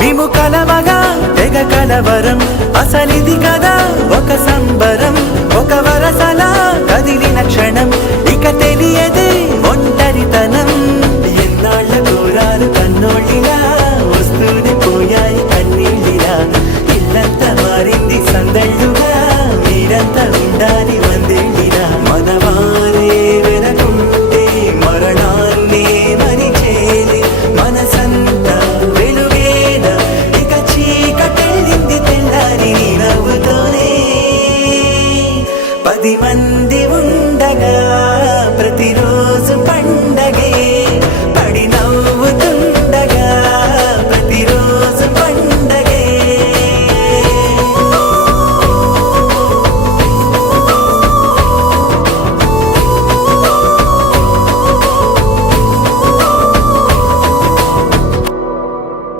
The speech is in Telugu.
మేము కలవగా తెగ కలవరం అసలిది కదా ఒక సంబరం ఒక వరసలా కదిలిన క్షణం ఇక తెలియదే